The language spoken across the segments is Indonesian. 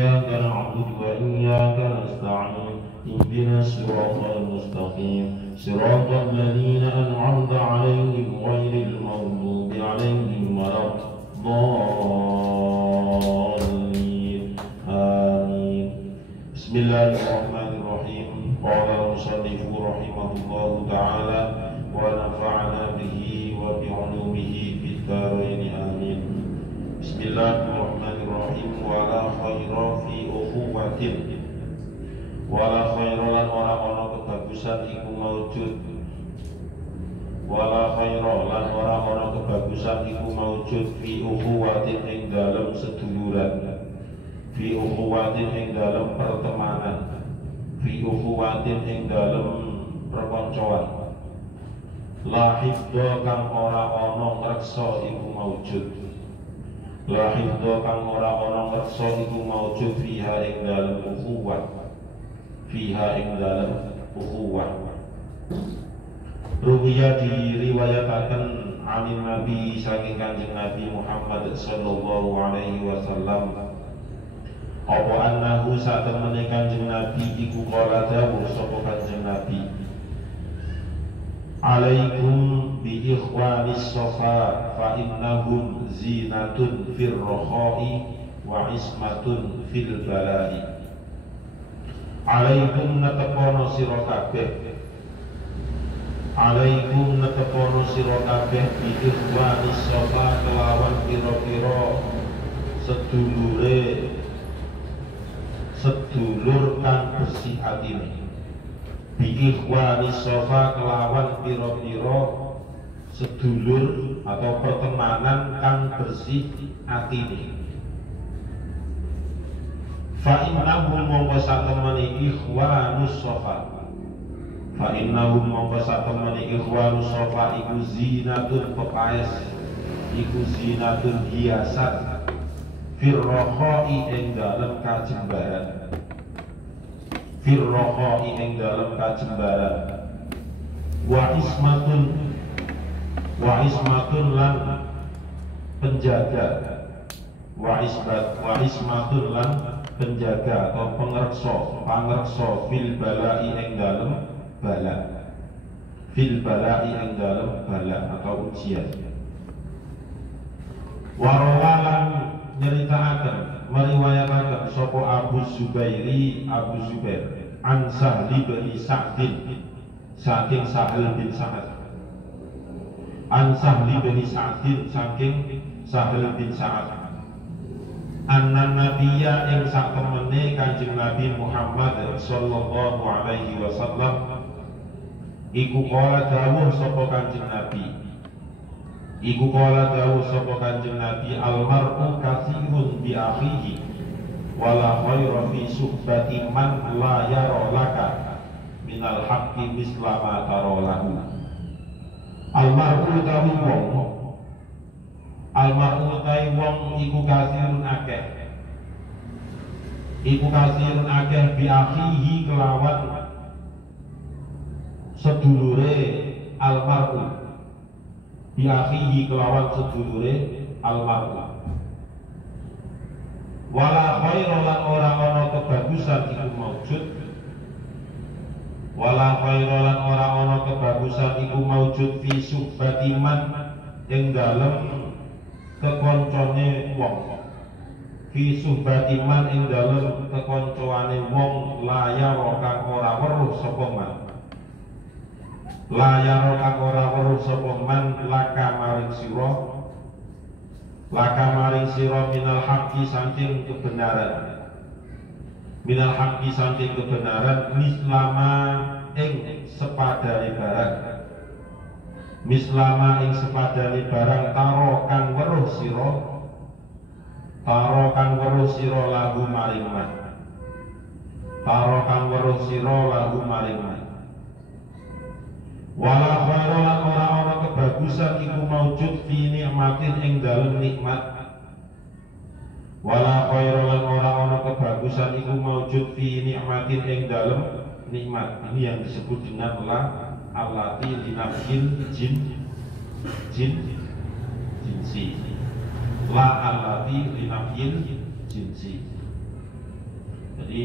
إياك نعبد وإياك نستعين اهدنا الصراط المستقيم صراط الذين أنعمت عليهم غير المغضوب عليهم ولا الضالين آمين. بسم الله الرحمن الرحيم. قال المصنف رحمه الله تعالى ونفعنا به وبعلومه في الدارين آمين. بسم الله الرحمن الرحيم. ولا خير في أخوة wala khairan ora kebagusan iku maujud wala khairan ora kebagusan iku maujud fi ukhuwatin ing dalem seduluran fi ukhuwatin ing dalem pertemanan fi ukhuwatin ing dalem perkoncoan la hifdha kang ora ana ngreksa iku maujud la hifdha kang ora ana ngreksa iku maujud fiha ing dalem ukhuwat fiha ing dalam ukhuwah. Ruwiya diriwayataken anin Nabi saking Kanjeng Nabi Muhammad sallallahu alaihi wasallam apa annahu satemene Kanjeng Nabi iku kala dawuh sapa Kanjeng Nabi alaikum bi ikhwanis safa fa innahum zinatun fir rakhai wa ismatun fil bala'i. Alaikum natepono sira kabeh alaikum natepono sira kabeh bi ikhwanis safa kelawan pira-pira sedulur kang bersih atine bi ikhwanis safa kelawan pira-pira sedulur atau pertemanan kang bersih atine. Fa innahum mongko satemene ikhwanus safa fa innahum mongko satemene ikhwanus safa iku zinatun pepaes iku zinatun hiasan firrokhoi ing dalem kajembaran firrokhoi ing dalem kajembaran wa ismatun lan penjaga wa ismatun lan penjaga atau pangreksa fil bala'i ing dalem bala fil bala'i ing dalem bala atau ujian. Warawalan nyeritakan meriwayatakan sapa Abu Zubair an Sahli bin Sa'din saking Sahal bin Sa'ad an Sahli bin Sa'din saking Sahal bin Sa'ad anna nabiyya ing satemene Kanjeng Nabi Muhammad sallallahu alaihi wasallam iku kala dawuh sapa Kanjeng Nabi almar'u katsirun bi akhihi wala khaira fi suhbati man la yara laka minal haqqi misla ma tara lahu. Almar'u tawi wong iku kasirun akeh bi akhihi kelawan sedulure almar'u bi akhihi kelawan sedulure almar'u wala khaira lan ora ana kebagusan iku maujud fi suhbati man ing dalem kekoncone wong fi suhbati man ing dalem kekoncoane wong layaro kang ora weruh sapa man laka maring sira minal haqqi saking kebenaran mislama ing sepadane barang taro kang weruh sira lahu maring man wala khairan ora ana kebagusan iku maujud fi nikmatin ing dalem nikmat wala khairan ora ana kebagusan iku maujud fi nikmatin ing dalem nikmat. Ini yang disebut dengan la allati linafil jinsi la allati linafil jinsi Jadi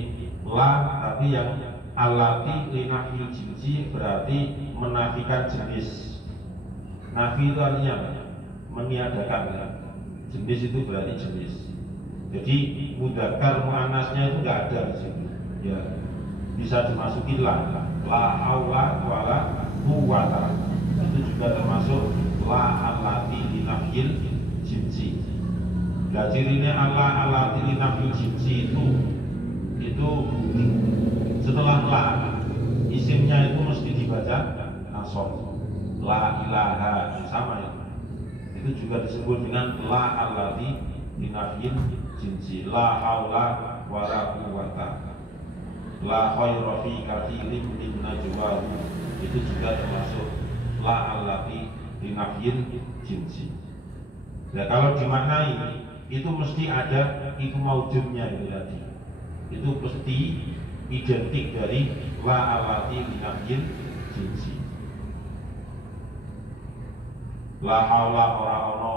la tapi yang alati linafil jinsi berarti menafikan jenis. Nafi itu artinya meniadakan ya. Jenis itu berarti jenis. Jadi mudzakkar muannasnya itu nggak ada di sini. Ya, bisa dimasuki la haula wala quwwata. Itu juga termasuk la alati linafil jinsi. Nah, cirinya Allah alati linafil jinsi itu setelah la isimnya itu mesti dibaca nasab. La ilaha sama ya. Itu juga disebut dengan la alati linafil jinsi. La haula wala quwwata. La khayra fi katsirin min najwahu. Itu juga termasuk la alati linafil jinsi. Nah, kalau dimaknai itu mesti ada iku maujudnya itu tadi. Itu pasti identik dari la alati linafil jinsi. La haula ora ono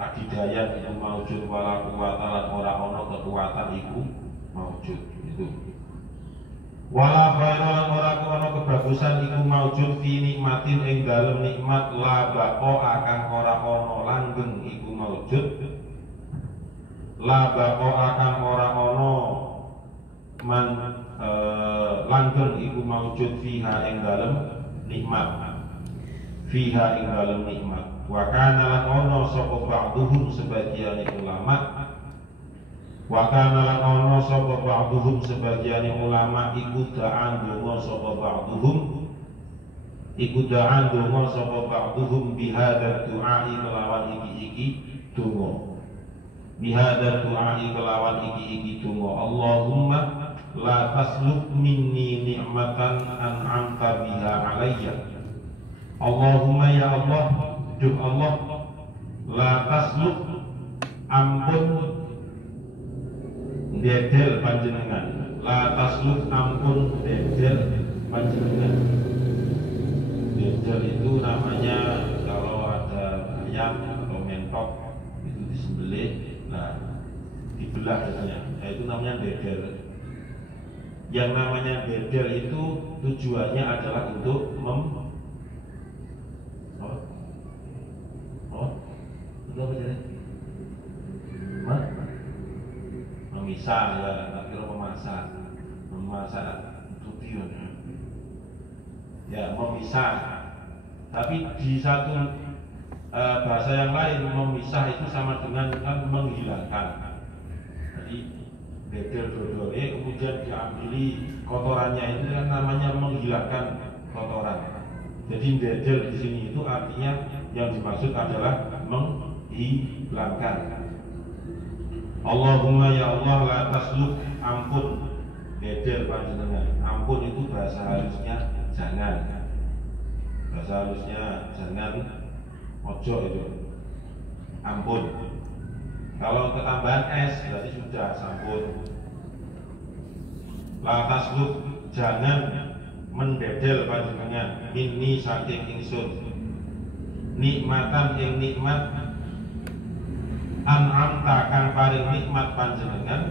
adidaya iku maujud wala quwata lan ora ono kekuatan iku maujud itu. Wala khaira lan ora ono kebagusan iku maujud fi nikmatin ing dalem nikmat la baqo akan ora ono langgeng iku maujud. La baqo akan ora ono man langgeng iku maujud fiha ing dalem nikmat. Fiha ing dalem nikmat. Wa kana lan ono sapa ba'duhum sebagian ulama. Wa kana lan ono sapa ba'duhum sebagian ulama iku da'an donga sapa ba'duhum. Iku da'an donga sapa ba'duhum bihadza du'ai kelawan iki donga. Bihadza du'ai kelawan iki donga. Allahumma la tasluk minni ni'matan an'amta biha alayya. Allahumma ya Allah, duh Allah, la tasluk ampun dedel panjenengan, la tasluk ampun dedel panjenengan. Dedel itu namanya kalau ada ayam atau mentok itu disembelih, nah dibelah biasanya, nah, itu namanya dedel. Yang namanya dedel itu tujuannya adalah untuk apa jadi? Memisah ya, tak kira memasak tujuan ya, memisah. Tapi di satu bahasa yang lain memisah itu sama dengan kan menghilangkan. Jadi bedel dodore kemudian diambil kotorannya itu kan namanya menghilangkan kotoran. Jadi bedel di sini itu artinya yang dimaksud adalah menghilangkan. Allahumma ya Allah la tasluk ampun bedel panjenengan. Ampun itu bahasa halusnya jangan. Bahasa halusnya jangan, ojo itu. Ampun. Kalau ketambahan S berarti sudah sampun. La tasluk jangan mendedel panjenengan minni saking ingsun. Nikmatan yang nikmat an'amta kang paring nikmat panjenengan,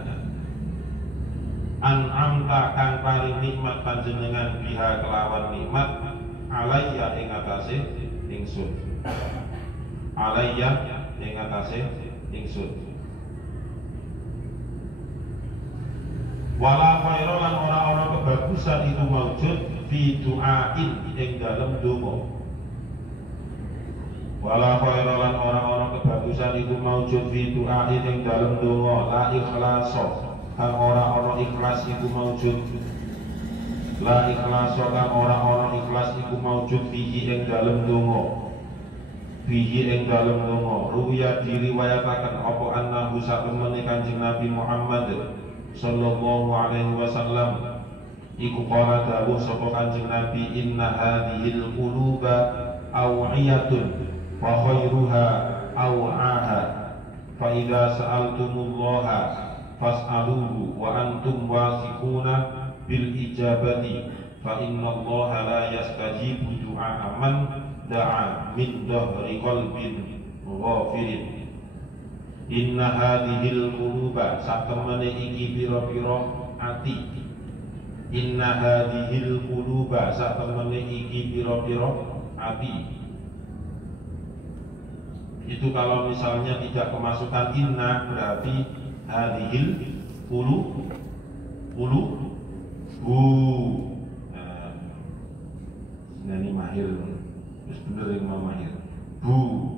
an'amta kang paring nikmat panjenengan biha kelawan nikmat alayya ing atase ingsun, alayya ing atase ingsun. Wala khaira lan ora kebagusan itu maujud fi du'ain ing dalem donga. Wala khaira lan ora kebagusan iku maujud fi du'ai ing dalem donga la ikhlaso kang ora ikhlas iku maujud. La ikhlaso kang ora ikhlas iku maujud fihi ing dalem donga. Fihi ing dalem donga ruya diriwayataken apa annahu satemene Kanjeng Nabi Muhammad sallallahu alaihi wasallam iku qala dawuh sapa Kanjeng Nabi inna hadhil quluba aw'iyatun wa khairuha aw'aha fa idza sa'altumullaha fas'aluhu wa antum wasiquna bil ijabati fa innallaha la yastajibu du'a man da'a min dhahri qalbin ghafirin. Inna hadhil quluba satemene iki pira-pira ati. Inna hadhil quluba sak temene iki pira-pira ati. Itu kalau misalnya tidak kemasukan inna berarti hadhil qulu bu. Nah, ini mahir, terus bener yang mahir. Bu.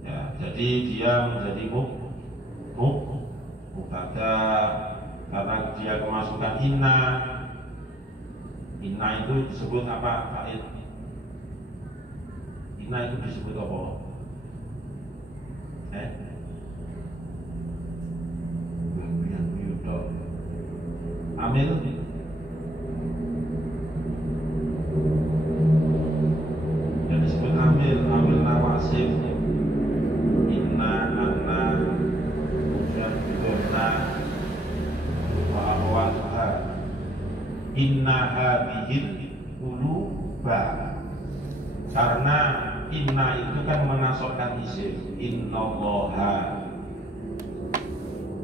Ya, jadi dia menjadi mubtada karena dia kemasukan inna. Inna itu disebut apa? Fa'il. Inna itu disebut apa? Amil. Yang disebut amil nawasif. Inna, anna, kemudian dona, wa akhwatuha. Inna hadhil quluba. Karena inna itu kan menasabkan isim. Innallaha.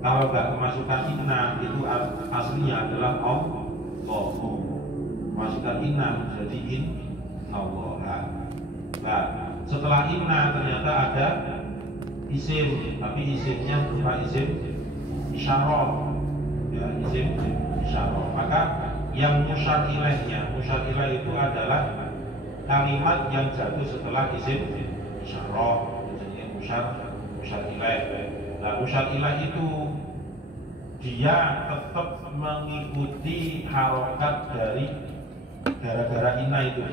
Kalau nggak kemasukan inna itu aslinya adalah Allahu. Masukkan inna menjadi innallaha. Nah, setelah inna ternyata ada isim, tapi isimnya berupa isim isyarah. Ya, isim isyarah. Maka yang musyar ilaihnya, musyar ilaih itu adalah kalimat yang jatuh setelah isim isyarah. Jadi musyar ilaih. Nah, musyar ilaih itu dia tetap mengikuti harokat dari gara-gara inna itu.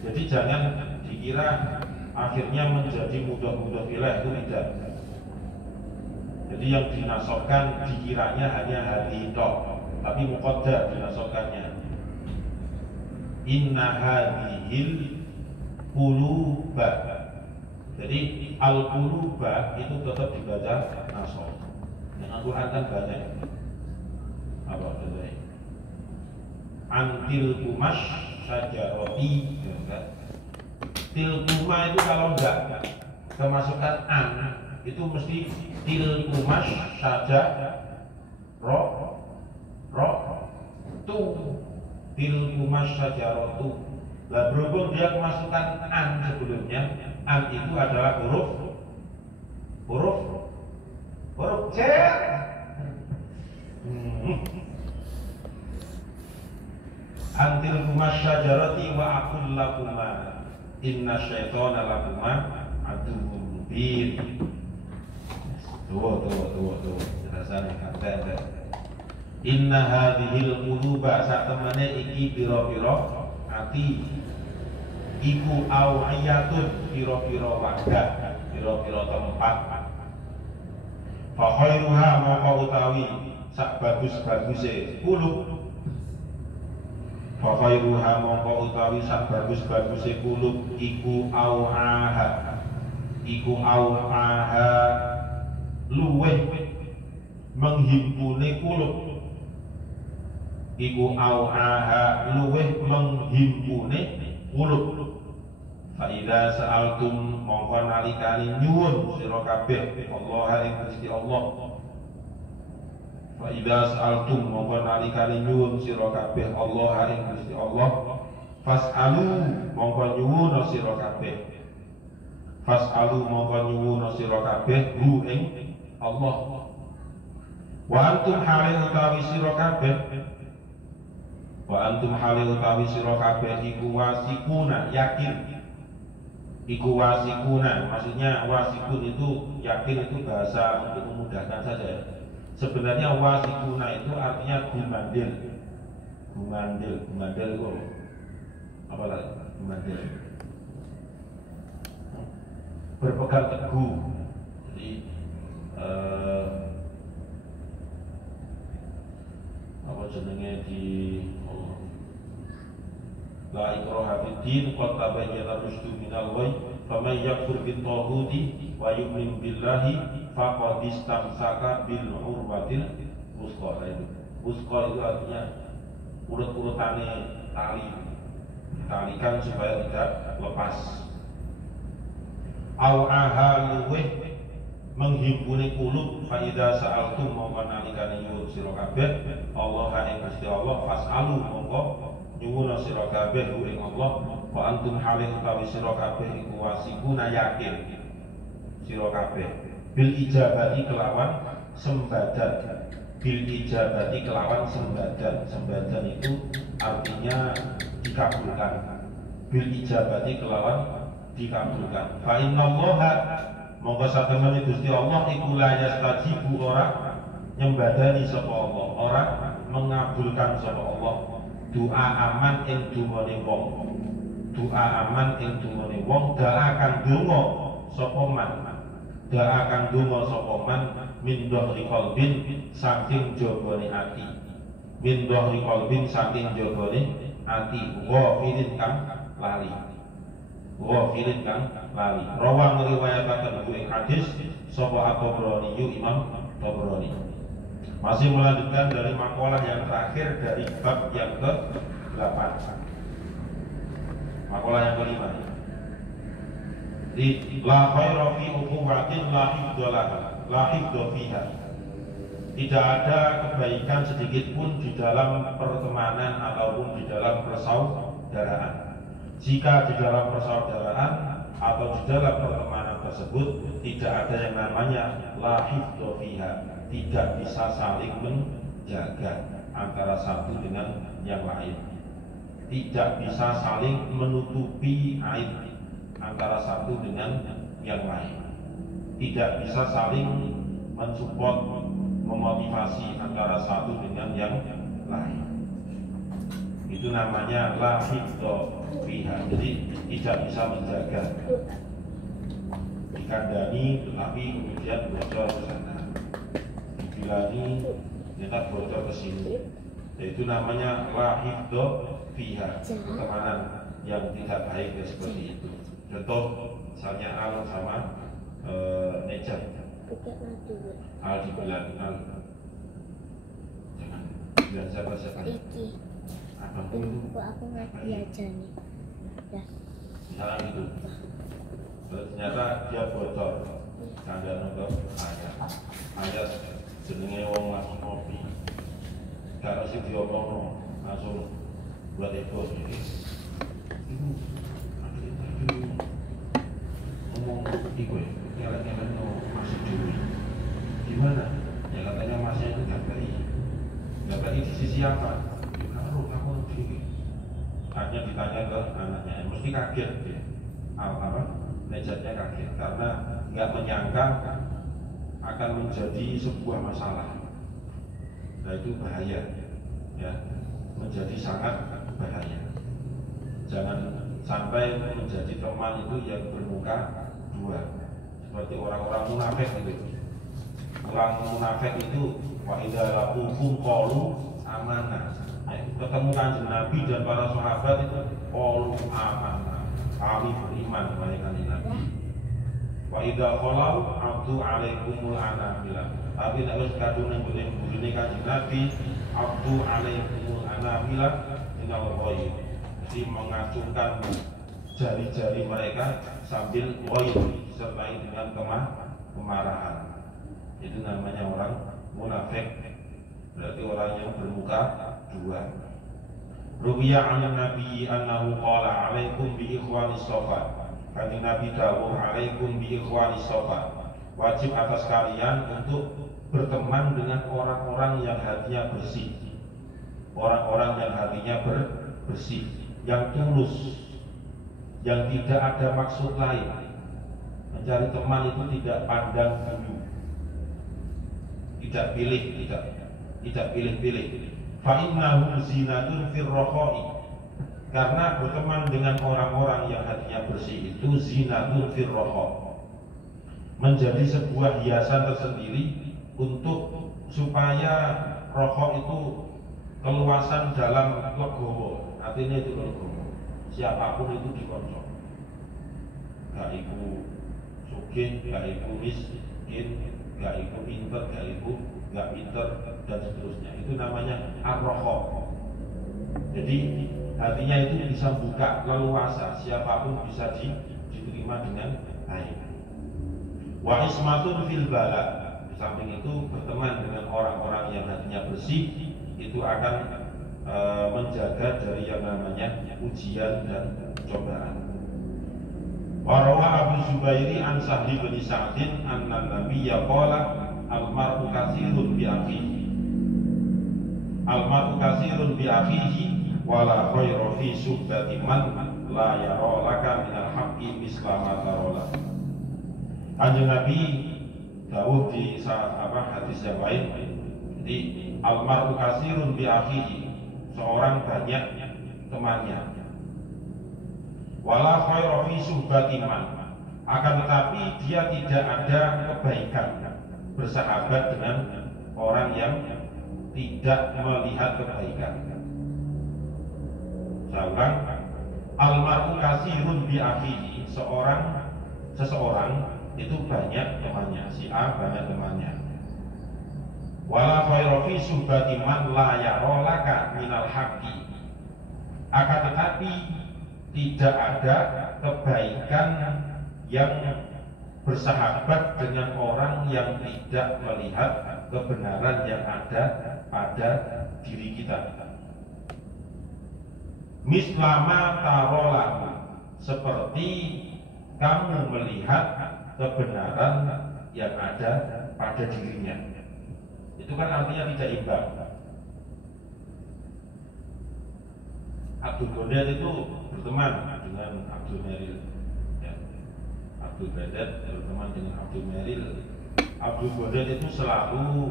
Jadi jangan dikira akhirnya menjadi mudah ilaih, itu tidak. Jadi yang dinasobkan dikiranya hanya hati tok, tapi muqaddar dinasobkannya. Inna hadhil quluba. Jadi al-quluba itu tetap dibaca nasab. Yang Al-Quran kan banyak. Apa contohnya? Antil kumas saja roti. Tilkuma itu kalau enggak kemasukan an itu mesti tilkumas saja tu. Tilkumas saja rotu. Nah, berhubung dia kemasukan an sebelumnya, an itu adalah huruf C. Antil kumas syajarati wa aqul lakuma inna syaitana lakuma aduwwun mubin. Tuh. Jelasan kata. Inna hadhil quluba sak temene iki pira-pira ati iku awiyatun pira-pira wadah, pira-pira tempat. Fa khairuha maka utawi sak bagus-baguse kulub. Fa khairuha maka utawi sak bagus-baguse kulub iku auha. Iku auha luweh menghimpune kulub. Iku auha luweh menghimpune kulub. Fa idza sa'altum mongko nalikane nyuwun sira kabeh Allah ing Gusti Allah. Fa idza sa'altum mongko nalikane nyuwun sira kabeh Allah ing Gusti Allah. Fas'alu mongko nyuwun sira kabeh. Fas'alu mongko nyuwun sira kabeh hu ing Allah. Wa antum halin utawi sira kabeh. Wa antum halil utawi sira kabeh iku wasikuna yakin. Iku wasikuna, maksudnya wasikun itu yakin, itu bahasa untuk memudahkan saja. Sebenarnya wasikuna itu artinya gumandil. Gumandil itu apa lagi? Gumandil berpegang teguh. Jadi apa jenenge di la ikraha fid din qad tabayyana rusydu minal ghayy faman yakfur bit taghuti wa yu'min billahi faqad istamsaka bil urwatil wusqa. Wusqa itu artinya urut-urutane tali, talikan supaya tidak lepas. Au aha luweh menghimpuni kulub faida sa'altum mongko nalikane nyuwun sira kabeh Allah ing Gusti Allah fas'alu mongko nyuwun sira kabeh ing Allah wa antum halih utawi sira kabeh iku wasibuna yakin sira kabeh bil ijabati kelawan sembadan bil ijabati kelawan sembadan itu artinya dikabulkan bil ijabati kelawan dikabulkan fa innallaha monggo satemene Gusti Allah iku la yastajibu ora nyembadani sapa Allah ora mengabulkan sapa Allah doa aman ing dungane wong doa aman ing dungane wong daakan donga sapa man daakan donga sapa man min dhahri qalbin saking jabane ati min dhahri qalbin saking jabane ati ghafilin kang lali ghafilin kang lali rawa ngriwayataken ing hadis sapa At-Tabrani Imam Tabrani. Masih melanjutkan dari makalah yang terakhir dari bab yang ke-8. Makalah yang kelima. Di la khaira fi ukhuwatin la hifdha fiha. Tidak ada kebaikan sedikit pun di dalam pertemanan ataupun di dalam persaudaraan. Jika di dalam persaudaraan atau di dalam pertemanan tersebut tidak ada yang namanya la hifdha fiha, tidak bisa saling menjaga antara satu dengan yang lain, tidak bisa saling menutupi aib antara satu dengan yang lain, tidak bisa saling mensupport memotivasi antara satu dengan yang lain. Itu namanya la hifdha fiha. Jadi tidak bisa menjaga, dikandani tetapi kemudian bocor ke sana, dibilangi ternyata bocor ke sini. Itu namanya la hifdha fiha, pertemanan yang tidak baik ya, seperti itu. Contoh misalnya Al sama Nejat, Al dibilang Al jangan bilang siapa abangku itu aku nggak diajani ya misalnya gitu. Terus ternyata dia bocor kandang untuk ayah jenenge wong langsung ngopi kalau si diomong langsung buat ekor ini ibu ngomong ibu ya nyala-nyala masih curi gimana ya katanya masnya itu gak baik di sisi apa akhirnya ditanya ke anaknya, mesti kaget dia. Nejatnya kaget karena nggak menyangka akan menjadi sebuah masalah. Nah itu bahaya, ya, menjadi sangat bahaya. Jangan sampai menjadi teman itu yang bermuka dua, seperti orang-orang munafik itu. Orang munafik itu wa idza laqukum qalu amanah. Ketemu Kanjeng Nabi dan para sahabat itu qalu amanah, kami beriman kepada Kanjeng Nabi. Wa idza qalu abdu alaikumul anabila. Tapi nek wis kadung ning bojone Kanjeng Nabi, abdu alaikumul anabila minal ghaib. Jadi mengacungkan jari-jari mereka sambil ghaib disertai dengan kemarahan. Itu namanya orang munafik. Berarti orang yang bermuka dua. Ruwiya an Nabi annahu qala alaikum bi ikhwanis safa. Kanjeng Nabi dawuh alaikum bi ikhwanis safa. Wajib atas kalian untuk berteman dengan orang-orang yang hatinya bersih. Orang-orang yang hatinya bersih, yang tulus, yang tidak ada maksud lain. Mencari teman itu tidak pandang bulu, tidak pilih-pilih. Fa innahu zinatun fir rakhai. Karena berteman dengan orang-orang yang hatinya bersih itu zinatun fir rakha, menjadi sebuah hiasan tersendiri untuk supaya rokok itu keluasan dalam legowo. Artinya itu legowo, siapapun itu dikonsol, gak iku sugih, gak iku miskin, gak iku pinter, gak pinter, dan seterusnya. Itu namanya ar-rokok. Jadi artinya itu bisa buka leluasa, siapapun bisa diterima dengan baik. Wa ismatun fil bala. Di samping itu berteman dengan orang-orang yang hatinya bersih itu akan menjaga dari yang namanya ujian dan cobaan. Warawa Abu Zubairi an Sahli bin Sa'din anna Nabiyya qala al-mar'u katsirun bi akhihi. Al-mar'u katsirun bi akhihi wa la khayra fi suhbati man la yara laka min al-haqqi misla ma tara. Kanjeng Nabi dawuh di saat hadis yang lain, jadi al-mar'u katsirun bi akhihi, seorang banyak temannya. Wala khairu fi suhbati man, akan tetapi dia tidak ada kebaikan bersahabat dengan orang yang tidak melihat kebaikan. Seorang al-mar'u katsirun bi akhihi, seseorang itu banyak temannya, si A banyak temannya. Wala khairu fi suhbati man la yara laka minal haqqi, akan tetapi tidak ada kebaikan yang bersahabat dengan orang yang tidak melihat kebenaran yang ada pada diri kita. Mislama tarolahu, seperti kamu melihat kebenaran yang ada pada dirinya. Itu kan artinya tidak imbang. Abdul Qadir itu berteman dengan Abdul Meril, ya. Abdul Qadir berteman dengan Abdul Meril. Abdul Qadir itu selalu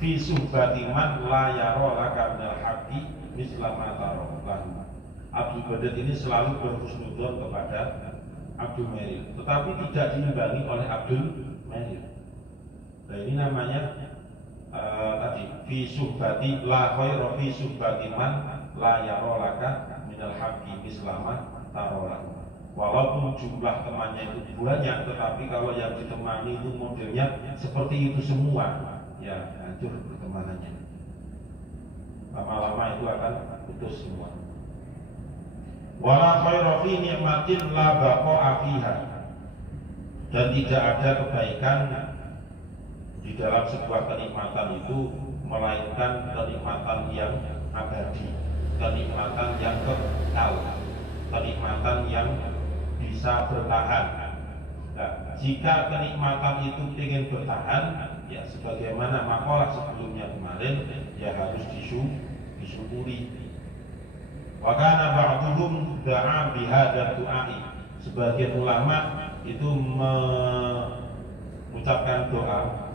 fi suhbati man la yara laka minal haqqi misla ma tara lahu. Abdul Qadir ini selalu berhusnudzon kepada Abdul Meril, tetapi tidak diimbangi oleh Abdul Meril. Nah, ini namanya tadi fi suhbati la khairu fi suhbati man la yara laka minal haqqi mislama tarola. Walaupun jumlah temannya itu banyak, tetapi kalau yang ditemani itu modelnya seperti itu semua, ya hancur pertemanannya. Lama-lama itu akan putus semua. Wala khairu fi ni'matin la baqa'a fiha, dan tidak ada kebaikan di dalam sebuah kenikmatan itu melainkan kenikmatan yang abadi, kenikmatan yang kekal, kenikmatan yang bisa bertahan. Nah, jika kenikmatan itu ingin bertahan, ya sebagaimana makalah sebelumnya kemarin, ya harus disyukuri. Wa kana ba'dhum da'a bihadza du'ai. Sebagian ulama itu mengucapkan doa,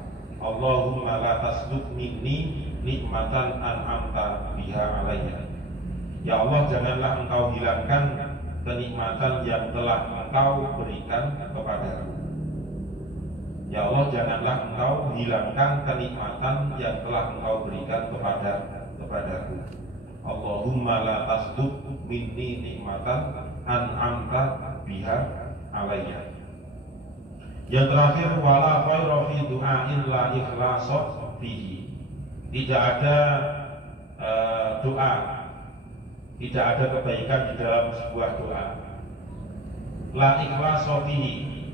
Allahumma la tasluk minni nikmatan an'amta biha alayya. Ya Allah, janganlah engkau hilangkan kenikmatan yang telah engkau berikan kepadaku. Ya Allah, janganlah engkau hilangkan kenikmatan yang telah engkau berikan kepadaku. Allahumma la tasluk minni nikmatan an'amta biha alayya. Yang terakhir, wala khairu fi du'ain la ikhlasa fihi. Tidak ada doa, tidak ada kebaikan di dalam sebuah doa. La ikhlasa fihi,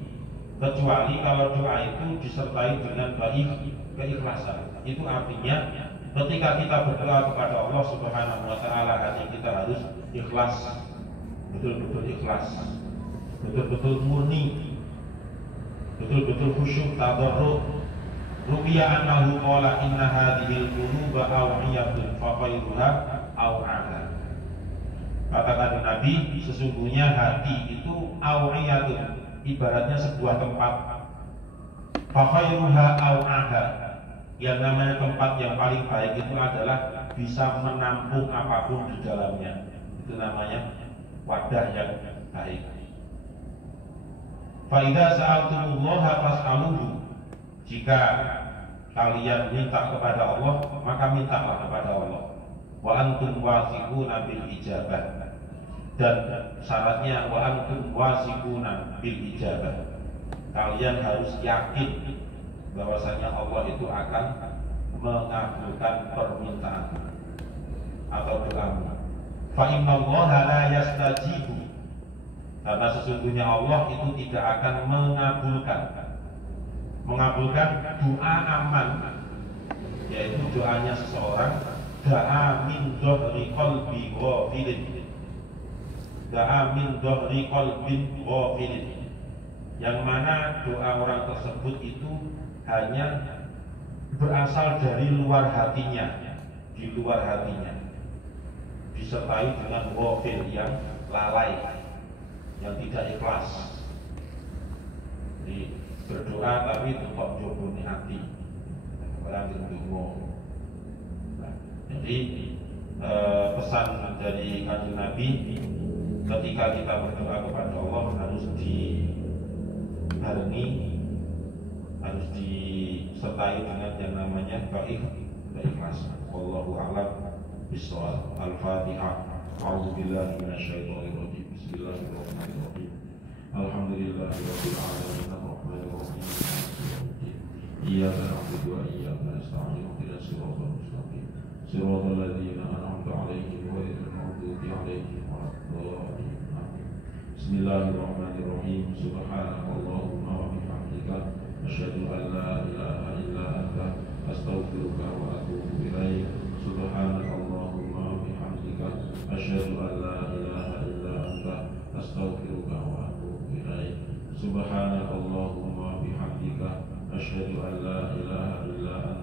kecuali kalau doa itu disertai dengan keikhlasan. Itu artinya ketika kita berdoa kepada Allah Subhanahu wa taala, hati kita harus ikhlas, betul-betul ikhlas, betul-betul murni, betul-betul khusyuk, tadarruk. Ruwiya annahu qala inna hadhil quluba aw'iyatun fa khairuha aw'aha. Katakan Nabi, sesungguhnya hati itu aw'iyatun, ibaratnya sebuah tempat. Fa khairuha aw'aha, yang namanya tempat yang paling baik itu adalah bisa menampung apapun di dalamnya. Itu namanya wadah yang baik. Fa idza sa'altumullaha fas'aluhu, jika kalian minta kepada Allah, maka mintalah kepada Allah. Wa antum wasiquna bil ijabah, dan syaratnya wa antum wasiquna bil ijabah, kalian harus yakin bahwasanya Allah itu akan mengabulkan permintaan atau doamu. Fa innallaha la yastajibu, Karena sesungguhnya Allah itu tidak akan mengabulkan doa aman, yaitu doanya seseorang da'a min dhahri qalbi ghafilin, da'a min dhahri qalbin ghafilin, yang mana doa orang tersebut itu hanya berasal dari luar hatinya, di luar hatinya, disertai dengan ghafil yang lalai, yang tidak ikhlas. Jadi berdoa tapi tetap joboni hati, orang berdua. Jadi pesan dari Kanjeng Nabi, ketika kita berdoa kepada Allah harus dibarengi, harus disertai dengan yang namanya keikhlasan. Wallahu a'lam bishawab. Al-Fatihah. A'udzubillahi minasyaitonir rajim. Bismillahirrahmanirrahim. Alhamdulillahirabbil alamin arrahmanir rahim. Iyyaka na'budu wa iyyaka nasta'in. Ihdinas siratal mustaqim. Siratal ladzina an'amta 'alaihim ghairil maghdubi 'alaihim waladdallin. Bismillahirrahmanirrahim. Subhanakallahumma wa bihamdika asyhadu an la ilaha illa anta astaghfiruka wa atubu ilaik. Subhanakallahumma wa bihamdika asyhadu an la ilaha illa anta astaghfiruka wa atubu ilaik. Subhanakallahumma wa bihamdika asyhadu an la ilaha illa anta